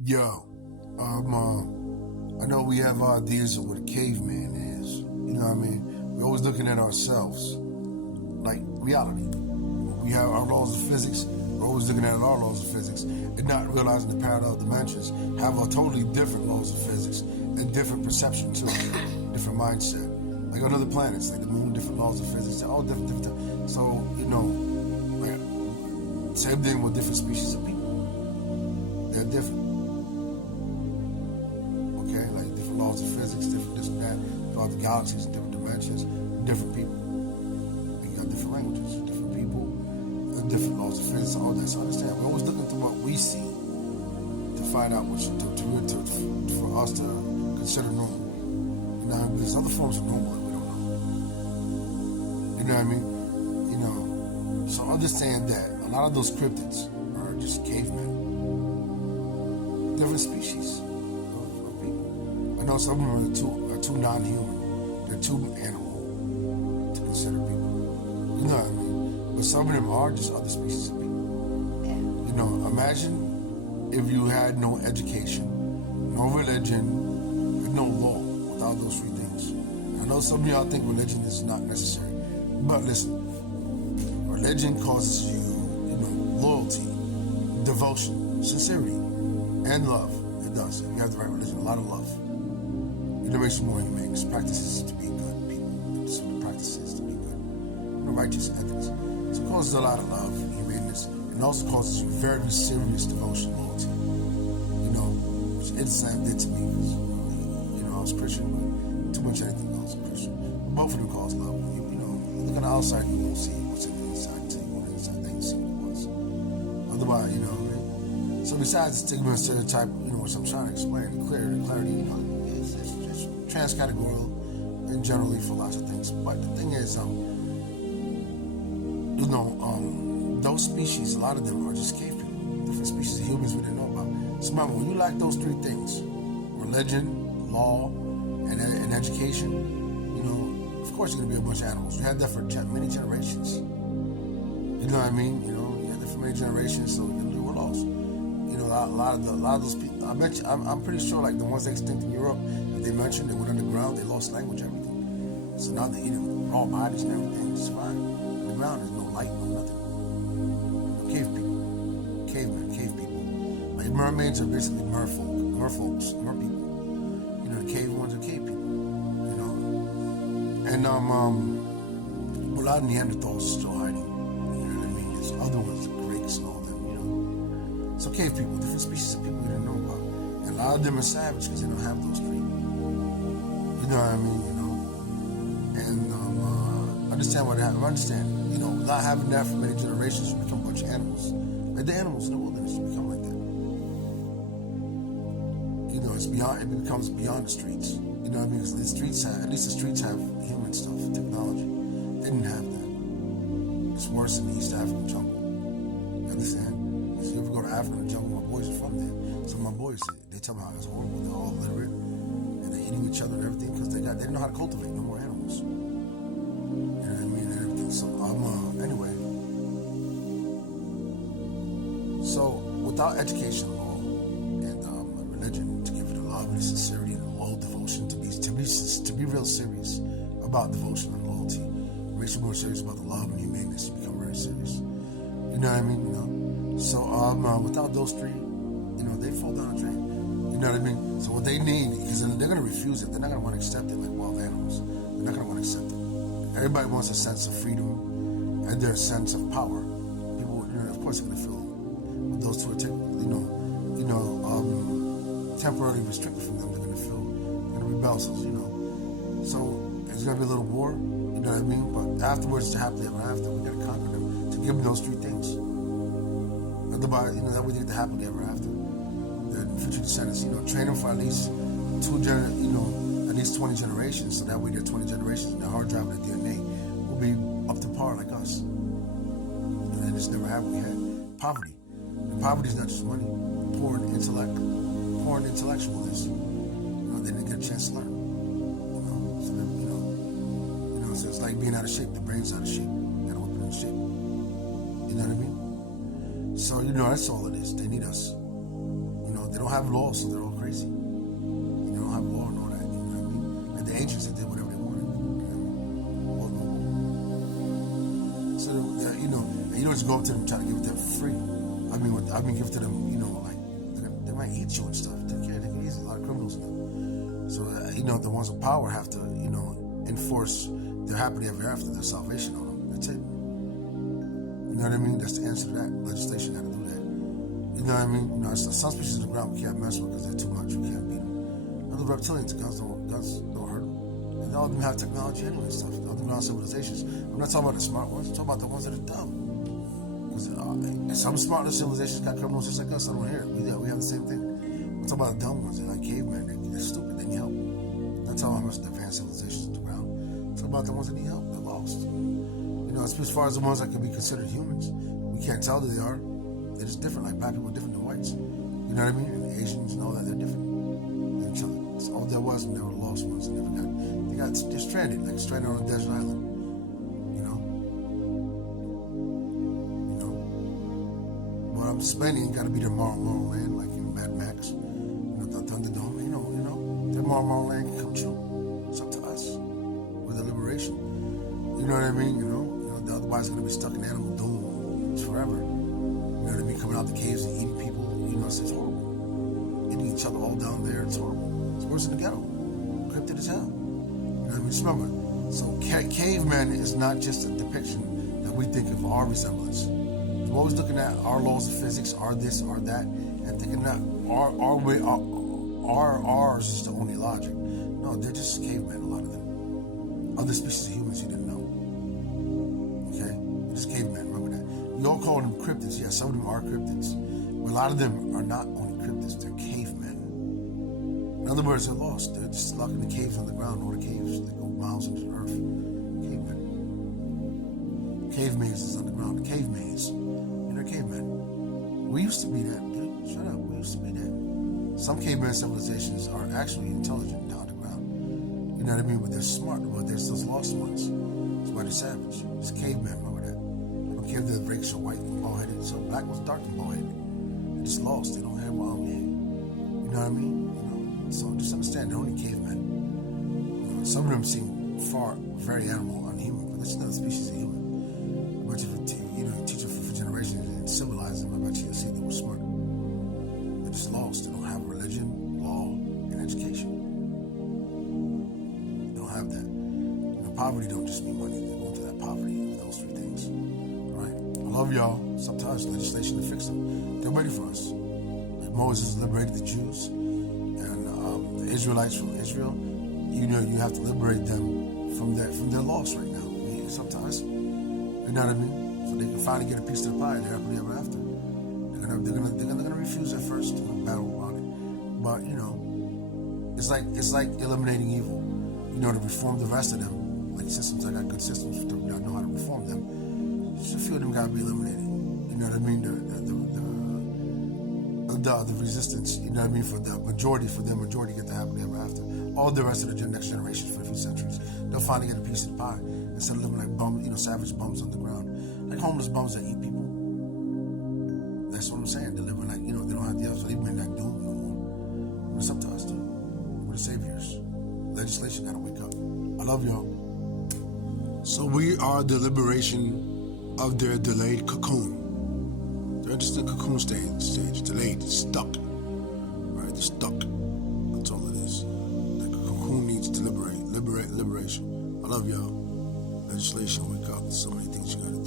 Yo, I know we have ideas of what a caveman is. You know what I mean? We're always looking at ourselves like reality. We have our laws of physics. We're always looking at our laws of physics and not realizing the parallel dimensions have a totally different laws of physics and different perception too, different mindset. Like on other planets, like the moon, different laws of physics. They're all different. So like same thing with different species of people. They're different. Okay, like different laws of physics, different this and that, throughout the galaxies, different dimensions, different people. You got different languages, different people, different laws of physics, all that. So understand, we're always looking through what we see to find out what for us to consider normal. You know, there's other forms of normal that we don't know. You know what I mean? You know, so understand that a lot of those cryptids are just cavemen, different species. I know some of them are too non-human. They're too animal to consider people. You know what I mean? But some of them are just other species of people. You know, imagine if you had no education, no religion, and no law without those three things. I know some of y'all think religion is not necessary. But listen, religion causes you, loyalty, devotion, sincerity, and love. It does. If you have the right religion, a lot of love. It makes you more humane. It practices to be good people. Some of the practices to be good. Righteous ethics. So it causes a lot of love, humaneness, and also causes you very serious devotion, loyalty. You know, which Islam did to me because, I was Christian, but too much anything else Christian. But both of them cause love. You look on the outside, you won't see what's in the inside until you go on the inside, then you see what it was. Otherwise, So besides the stigma and stereotype, which I'm trying to explain, the clarity, it's transcategorical and generally for lots of things. But the thing is, those species, a lot of them are just cave people, different species of humans we didn't know about. So remember, when you lack those three things, religion, law, and education, of course you're going to be a bunch of animals. We had that for many generations. You know what I mean? You had that for many generations, so we're lost. A lot of those people, I'm pretty sure like the ones that extinct in Europe, that they mentioned, they went underground, they lost language, everything. So now they're eating raw bodies and everything. It's fine. In the ground, there's no light, no nothing. Cave people, cave people. Like mermaids are basically merfolks, mer people. The cave ones are cave people. And a lot of Neanderthals are still hiding. You know what I mean? There's other ones, the Greeks and all them. So cave people, different species of people we didn't know about. And a lot of them are savage because they don't have those three. You know what I mean? And understand what happened. Understand, not having that for many generations, we become a bunch of animals. Like the animals in the wilderness become like that. It becomes beyond the streets. You know what I mean? Because at least the streets have human stuff, technology. They didn't have that. It's worse in the East African jungle. You understand? You ever go to Africa jungle, my boys are from there. Some of my boys, they tell me how it's horrible. They're all illiterate and they're eating each other and everything because they didn't know how to cultivate no more animals. You know what I mean? And everything. So anyway. So without education, law, and religion to give it the love and the sincerity and the loyal devotion to be real serious about devotion and loyalty, makes you more serious about the love and humaneness. You become very serious. You know what I mean? So without those three, they fall down the drain. You know what I mean? So what they need, because they're going to refuse it. They're not going to want to accept it like wild animals. They're not going to want to accept it. Everybody wants a sense of freedom and their sense of power. People, of course, are going to feel those two are, temporarily restricted from them. They're going to rebel. So it's going to be a little war. You know what I mean? But afterwards, it's happily ever after. We got to conquer them to give them those three things. Otherwise, that way they get the happily ever after. The future descendants, train them for at least at least 20 generations. So that way, their 20 generations, their hard drive, their DNA will be up to par like us. And that just never happened. We had poverty. And poverty is not just money. Poor in intellect, poor in intellectualness. They didn't get a chance to learn. So it's like being out of shape. The brain's out of shape. You gotta whip it in shape. You know what I mean? So, that's all it is. They need us. They don't have law, so they're all crazy. They don't have law and all that. You know what I mean? Like the ancients, they did whatever they wanted. So you know, and you don't just go up to them and try to give it to them for free. I mean, give it to them. You know, like they might eat you and stuff. Take care. They can easily a lot of criminals in them. So you know, the ones with power have to, you know, enforce their happily ever after, their salvation on them. That's it. You know what I mean? That's the answer to that. Legislation got to do that. You know what I mean? You know, some species in the ground we can't mess with because they're too much. We can't beat them. Other reptilians, guns don't hurt them. And all of them have technology anyway and stuff. All the ground civilizations. I'm not talking about the smart ones. I'm talking about the ones that are dumb. Because some smarter civilizations got criminals just like us. I don't hear it. We have the same thing. I'm talking about the dumb ones. They're like cavemen. They're stupid. They need help. I'm not talking about how much advanced civilizations in the ground. I'm talking about the ones that need help. They're lost. You know, as far as the ones that can be considered humans, we can't tell that they are. They're just different. Like black people are different than whites. You know what I mean? And Asians and all that, they're different than each other. That's all there was, and they were the lost ones. They're stranded, like stranded on a desert island. You know. What I'm explaining ain't got to be their moral land, like in Mad Max, you know, the Thunderdome. You know, their moral land can come true. It's up to us with the liberation. You know what I mean? You know, otherwise they're gonna be stuck in animal doom forever. You know what I mean? Coming out the caves and eating people. You know, it's horrible. Eating each other all down there. It's horrible. It's worse than the ghetto. Cryptid as hell. You know what I mean? Just remember. So caveman is not just a depiction that we think of our resemblance. We're always looking at our laws of physics, our this, our that, and thinking that our way, ours is the only logic. No, they're just cavemen, a lot of them. Other species of humans you didn't know. Okay? They're just cavemen, remember that. You all call them cryptids. Yeah, some of them are cryptids. But a lot of them are not only cryptids, they're cavemen. In other words, they're lost. They're just locked in the caves on the ground, or the caves that go miles into the earth. Cavemen. Cave mazes underground. Cave maze. They're cavemen. We used to be that, dude. Shut up. We used to be that. Some caveman civilizations are actually intelligent down the ground. You know what I mean? But they're smart. But there's those lost ones. That's why they're savage. It's cavemen. Remember that. I don't care if they're racial, white, and bald-headed. So black was dark and bald-headed. They're just lost. They don't have one head. You know what I mean? You know. So just understand, they're only cavemen. You know, some of them seem very animal, unhuman. But that's another species of human. But if you teach them for generations and civilize them, I bet you'll see they were smart. They're just lost. They don't have religion, law, and education. They don't have that. You know, poverty don't just mean money. They go into that poverty of those three things. All right? I love y'all. Sometimes legislation to fix them. They're ready for us. Like Moses liberated the Jews and the Israelites from Israel. You know, you have to liberate them from their loss right now. Sometimes. You know what I mean? So they can finally get a piece of the pie. They're happily ever after. They're gonna refuse at first. They're gonna battle about it. But you know, it's like eliminating evil. You know, to reform the rest of them, like systems. I got good systems to know how to reform them. Just a few of them gotta be eliminated. You know what I mean? The resistance. You know what I mean? For the majority get the happily ever after. All the rest of the next generations for a few centuries, they'll finally get a piece of the pie. Instead of living like bums, savage bums on the ground. Like homeless bums that eat people. That's what I'm saying. They're living like, they don't have the so they may not do it no more. But it's up to us, dude. We're the saviors. Legislation gotta wake up. I love y'all. So we are the liberation of their delayed cocoon. They're just in cocoon stage. Delayed, stuck. Right? They're stuck. That's all it is. The cocoon needs to liberation. I love y'all. Legislation, wake up. There's so many things you gotta do.